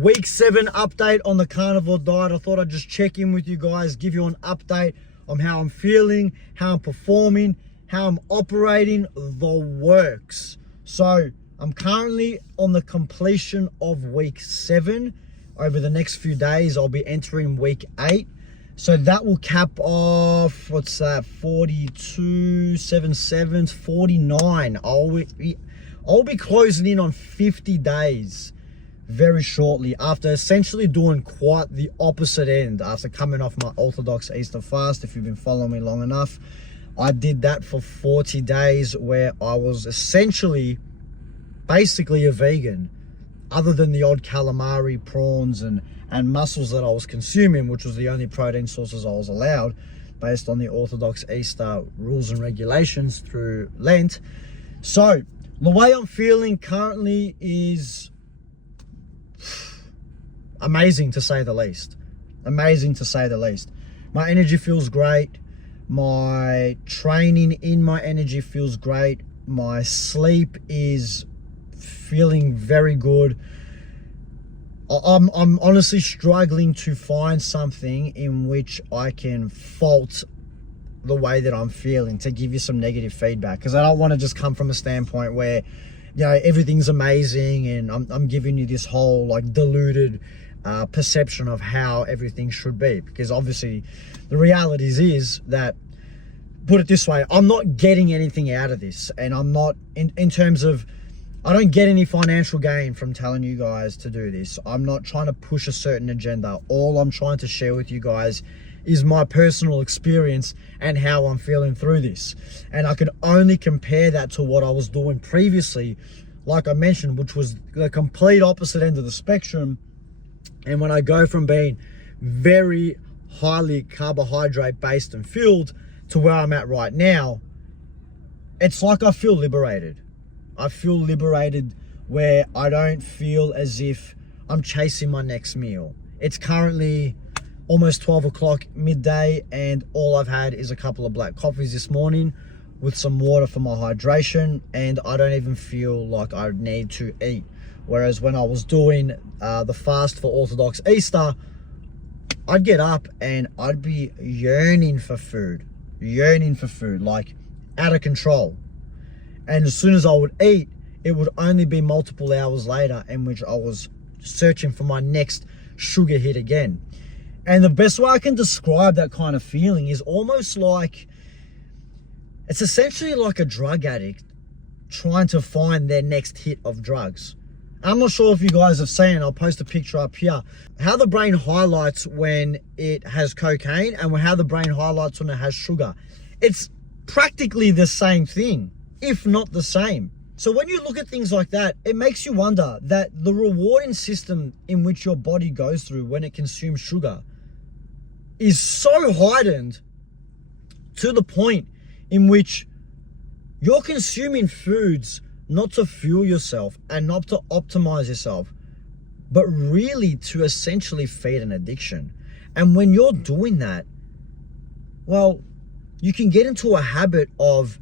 Week 7 update on the carnivore diet. I thought I'd just check in with you guys, give you an update on how I'm feeling, how I'm performing, how I'm operating, the works. So I'm currently on the completion of week 7. Over the next few days, I'll be entering week 8. So that will cap off, what's that, 42, 7 sevens, 49. I'll be closing in on 50 days very shortly, after essentially doing quite the opposite end after coming off my Orthodox Easter fast. If you've been following me long enough, I did that for 40 days where I was essentially basically a vegan, other than the odd calamari, prawns and mussels that I was consuming, which was the only protein sources I was allowed based on the Orthodox Easter rules and regulations through Lent. So the way I'm feeling currently is amazing, to say the least. Amazing, to say the least. My energy feels great. My training in my energy feels great. My sleep is feeling very good. I'm honestly struggling to find something in which I can fault the way that I'm feeling to give you some negative feedback, because I don't want to just come from a standpoint where, you know, everything's amazing and I'm giving you this whole like diluted perception of how everything should be, because obviously the reality is that, put it this way, I'm not getting anything out of this, and I'm not in terms of, I don't get any financial gain from telling you guys to do this. I'm not trying to push a certain agenda. All I'm trying to share with you guys is my personal experience and how I'm feeling through this. And I can only compare that to what I was doing previously, like I mentioned, which was the complete opposite end of the spectrum. And when I go from being very highly carbohydrate based and fueled to where I'm at right now, it's like I feel liberated. I feel liberated where I don't feel as if I'm chasing my next meal. It's currently almost 12 o'clock midday, and all I've had is a couple of black coffees this morning with some water for my hydration, and I don't even feel like I need to eat. Whereas when I was doing the fast for Orthodox Easter, I'd get up and I'd be yearning for food, like out of control. And as soon as I would eat, it would only be multiple hours later in which I was searching for my next sugar hit again. And the best way I can describe that kind of feeling is almost like, it's essentially like a drug addict trying to find their next hit of drugs. I'm not sure if you guys have seen, I'll post a picture up here, how the brain highlights when it has cocaine and how the brain highlights when it has sugar. It's practically the same thing, if not the same. So when you look at things like that, it makes you wonder that the rewarding system in which your body goes through when it consumes sugar is so heightened to the point in which you're consuming foods not to fuel yourself and not to optimize yourself, but really to essentially feed an addiction. And when you're doing that, well, you can get into a habit of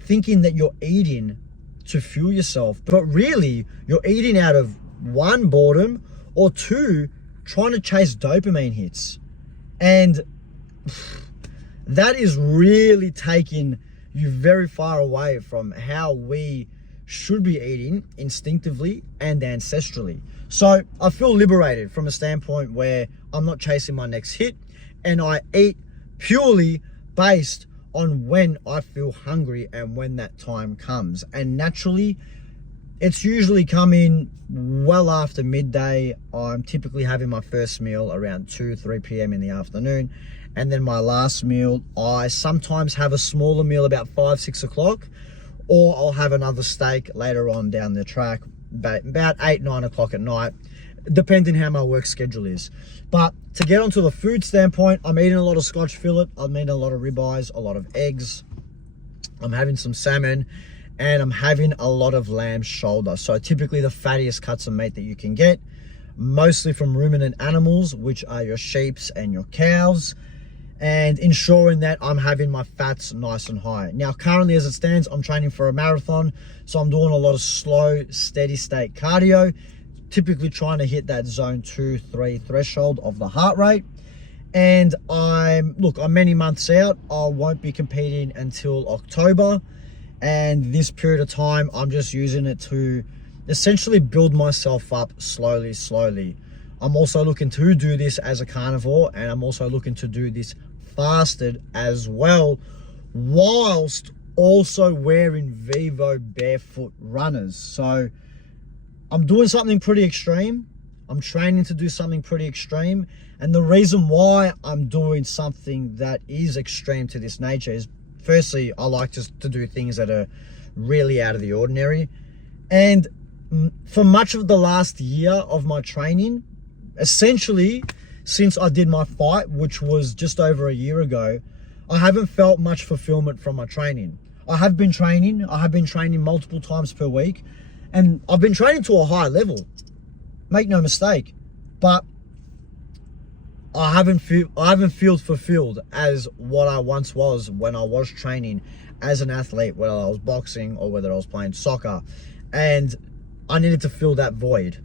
thinking that you're eating to fuel yourself, but really you're eating out of 1, boredom, or 2, trying to chase dopamine hits. And that is really taking you very far away from how we should be eating instinctively and ancestrally. So I feel liberated from a standpoint where I'm not chasing my next hit, and I eat purely based on when I feel hungry and when that time comes. And naturally, it's usually coming well after midday. I'm typically having my first meal around 2-3 p.m. in the afternoon. And then my last meal, I sometimes have a smaller meal about 5-6 o'clock, or I'll have another steak later on down the track, about 8-9 o'clock at night, depending how my work schedule is. But to get onto the food standpoint, I'm eating a lot of Scotch fillet, I'm eating a lot of ribeyes, a lot of eggs, I'm having some salmon, and I'm having a lot of lamb shoulder. So typically the fattiest cuts of meat that you can get, mostly from ruminant animals, which are your sheeps and your cows, and ensuring that I'm having my fats nice and high. Now, currently as it stands, I'm training for a marathon, so I'm doing a lot of slow, steady state cardio, typically trying to hit that zone 2, 3 threshold of the heart rate. And I'm many months out. I won't be competing until October. And this period of time, I'm just using it to essentially build myself up slowly. I'm also looking to do this as a carnivore, and I'm also looking to do this fasted as well, whilst also wearing Vivo barefoot runners. So I'm doing something pretty extreme. I'm training to do something pretty extreme. And the reason why I'm doing something that is extreme to this nature is, firstly, I like just to do things that are really out of the ordinary. And for much of the last year of my training, essentially since I did my fight, which was just over a year ago, I haven't felt much fulfillment from my training. I have been training multiple times per week, and I've been training to a high level, make no mistake, but I haven't feel fulfilled as what I once was when I was training as an athlete, whether I was boxing or whether I was playing soccer. And I needed to fill that void.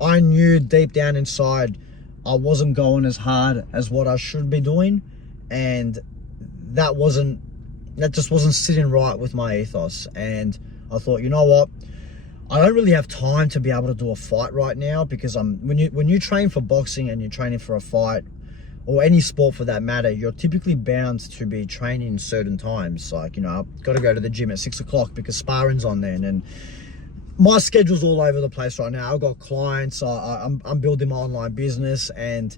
I knew deep down inside I wasn't going as hard as what I should be doing, and that just wasn't sitting right with my ethos. And I thought, you know what, I don't really have time to be able to do a fight right now, because when you train for boxing and you're training for a fight, or any sport for that matter, you're typically bound to be training certain times. Like, I've got to go to the gym at 6 o'clock because sparring's on then, and my schedule's all over the place right now. I've got clients, I'm building my online business, and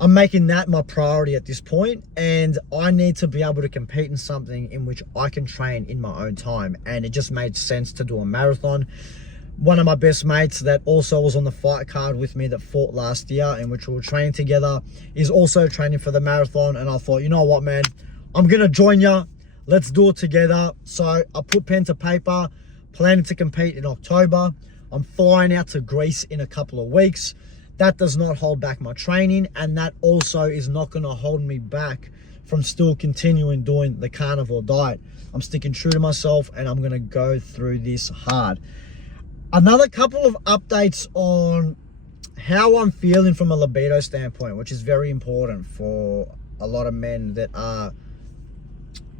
I'm making that my priority at this point. And I need to be able to compete in something in which I can train in my own time. And it just made sense to do a marathon. One of my best mates that also was on the fight card with me that fought last year, in which we were training together, is also training for the marathon. And I thought, you know what, man, I'm going to join you. Let's do it together. So I put pen to paper, planning to compete in October. I'm flying out to Greece in a couple of weeks. That does not hold back my training, and that also is not going to hold me back from still continuing doing the carnivore diet. I'm sticking true to myself, and I'm going to go through this hard. Another couple of updates on how I'm feeling from a libido standpoint, which is very important for a lot of men that are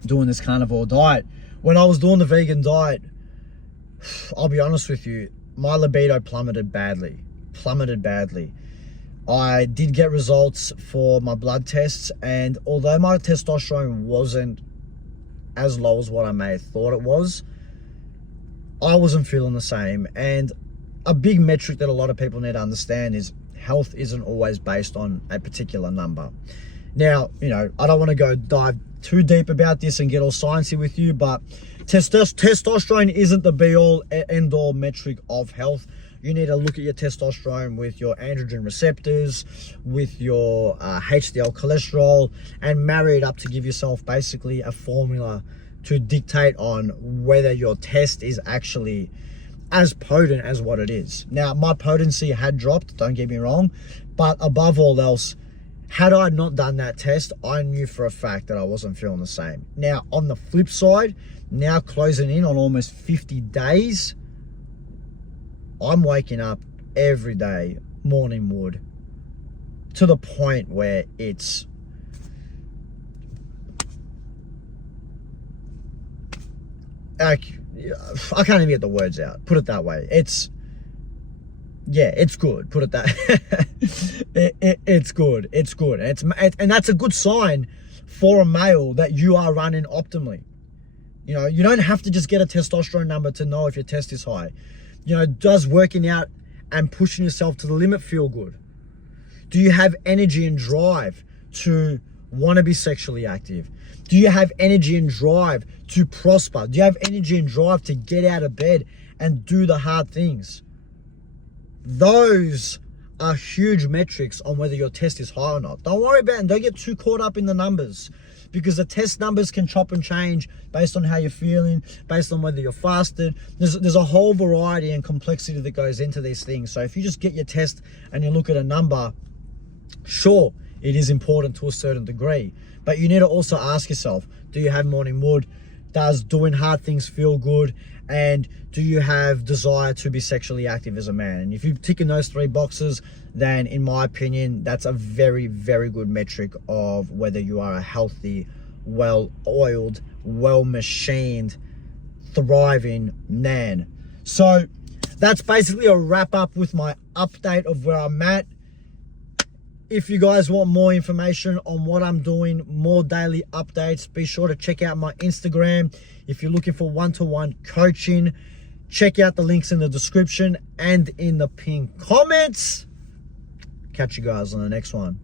doing this carnivore diet. When I was doing the vegan diet, I'll be honest with you, my libido plummeted badly. I did get results for my blood tests, and although my testosterone wasn't as low as what I may have thought it was, I wasn't feeling the same. And a big metric that a lot of people need to understand is health isn't always based on a particular number. Now, I don't want to go dive too deep about this and get all sciencey with you, but testosterone isn't the be-all, end-all metric of health. You need to look at your testosterone with your androgen receptors, with your HDL cholesterol, and marry it up to give yourself basically a formula to dictate on whether your test is actually as potent as what it is. Now, my potency had dropped, don't get me wrong, but above all else, had I not done that test, I knew for a fact that I wasn't feeling the same. Now, on the flip side, now closing in on almost 50 days, I'm waking up every day, morning wood, to the point where it's like, I can't even get the words out, put it that way. It's good, put it that it's good. And that's a good sign for a male that you are running optimally. You don't have to just get a testosterone number to know if your test is high. Does working out and pushing yourself to the limit feel good? Do you have energy and drive to want to be sexually active? Do you have energy and drive to prosper? Do you have energy and drive to get out of bed and do the hard things? Those are huge metrics on whether your test is high or not. Don't worry about it, and don't get too caught up in the numbers, because the test numbers can chop and change based on how you're feeling, based on whether you're fasted. There's a whole variety and complexity that goes into these things. So if you just get your test and you look at a number, sure, it is important to a certain degree, but you need to also ask yourself, do you have morning wood? Does doing hard things feel good? And do you have desire to be sexually active as a man? And if you're ticking those 3 boxes, then in my opinion, that's a very, very good metric of whether you are a healthy, well-oiled, well-machined, thriving man. So that's basically a wrap up with my update of where I'm at. If you guys want more information on what I'm doing, more daily updates, be sure to check out my Instagram. If you're looking for one-to-one coaching, check out the links in the description and in the pinned comments. Catch you guys on the next one.